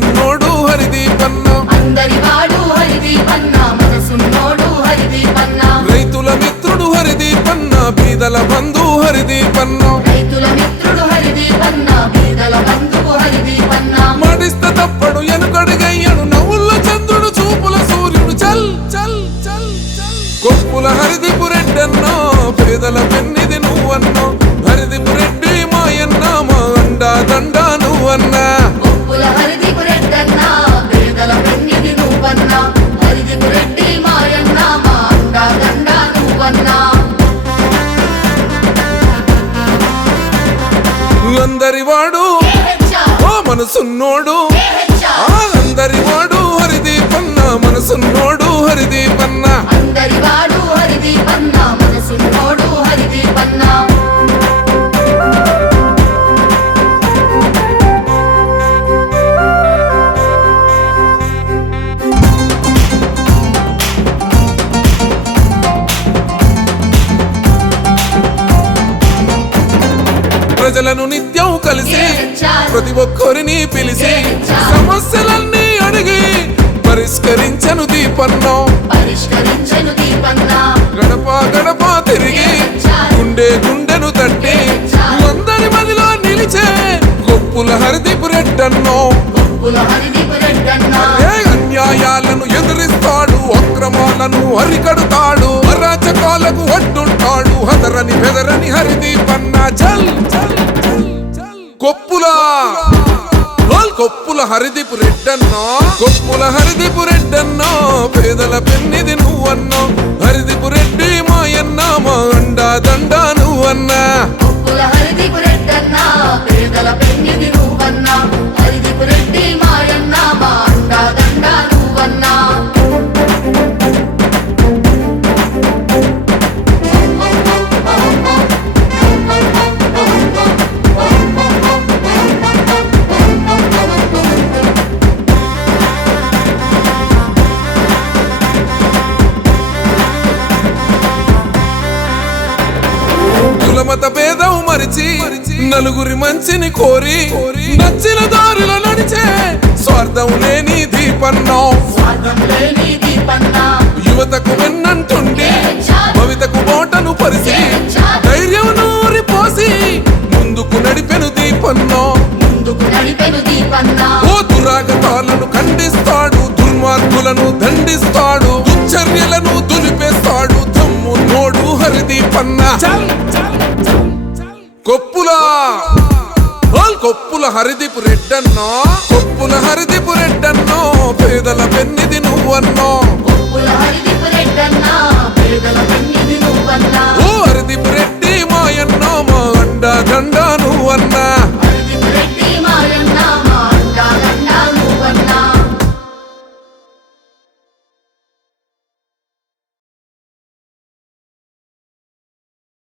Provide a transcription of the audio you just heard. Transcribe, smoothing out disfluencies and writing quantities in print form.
మనసున్నోడు హరిదీపన్న అందరివాడు హరిదీపన్న మనసున్నోడు హరిదీపన్న రైతుల మిత్రుడు హరిదీపన్న బీదల బంధు హరిదీపన్న రైతుల మిత్రుడు హరిదీపన్న బీదల బంధువు హరిదీపన్న మడిస్త తప్పడు ఎనుకడుగయ్యడు నవ్వుల చంద్రుడు చూపుల సూర్యుడు చల్ చల్ చల్ చల్ కొప్పుల హరిదీపు రెడ్డన్నో పేదల పెన్నిది నువ్వన్నో హరిదీపు రెడ్డి మాయన్న మా అండా దండా నువ్వన్నా కొప్పుల హరిదీపు రెడ్డన్న పేదల పెన్నిది నువ్వన్న హరిదీపు రెడ్డి మాయన్న మా అండా దండా నువ్వన్నా అందరివాడు ఓ మనసున్నోడు అందరివాడు హరిదీపన్న మనసున్నోడు హరిదీపన్న అందరివాడు హరిదీపన్న మనసున్నోడు హరిదీపన్న ప్రజలను నిత్యం కలిసి ప్రతి ఒక్కరిని పిలిచి సమస్యలన్నీ అడిగి పరిష్కరించను దీపన్నో పరిష్కరించను దీపన్న గడప గడప తిరిగి గుండె గుండెను తట్టి అందరి మదిలో నిలిచే గొప్పుల హరిదీపు రెడ్డన్నో కొప్పుల హరిదీపు రెడ్డన్న ఏ అన్యాయాలను ఎదురిస్తాడు అక్రమాలను అరికడుతాడు అరాచకాలకు అడ్డుంటాడు హదరని బెదరని హరిదీపన్న చల్ చల్ చల్ చల్ కొప్పుల హరిదీపు రెడ్డన్నో కొప్పుల హరిదీపు రెడ్డన్నో పేదల పెన్నిది నువ్వన్నో హరిదీపు రెడ్డి మాయన్న మా అండా దండా నువ్వన్నా కొప్పుల హరిదీపు రెడ్డన్న పేదల పెన్నిది నువ్వన్న హరిదీపు రెడ్డి మాయన్న మా అండా దండా నువ్వన్నా కులమత భేదం మరిచి నలుగురి మంచిని కోరి నచ్చిన దారిలో నడిచే స్వార్థం లేని దీపన్నో స్వార్థం లేని దీపన్న యువతకు వెన్నంటుండి భవితకు బోటను పరిచి ధైర్యం నూరి పోసి ముందుకు నడిపెను దీపన్నో ముందుకు నడిపెను దీపన్న ఓ దురాగతాలను ఖండిస్తాడు దుర్మార్గులను దండిస్తాడు దుశ్చర్యలను దులిపేస్తాడు దమ్ము నోడు హరిదీపన్న కొప్పుల హరిదీపు రెడ్డన్నో కొప్పుల హరిదీపు రెడ్డన్నో పేదల పెన్నిది నువ్వన్నో